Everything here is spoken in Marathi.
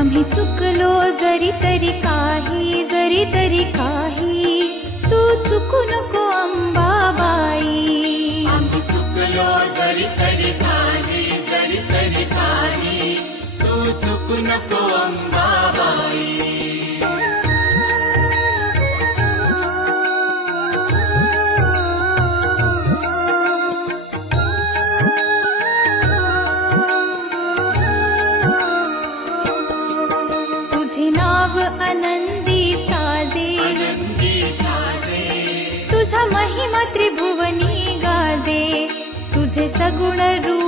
आम्ही चुकलो जरी तरी काही तू चुकू नको अंबाबाई. आम्ही चुकलो जरी तरी काही तू चुकू नको अंबाबाई. तुझे नाव आनंदी साजे, तुझा महिमा त्रिभुवनी गाजे. तुझे सगुण रूप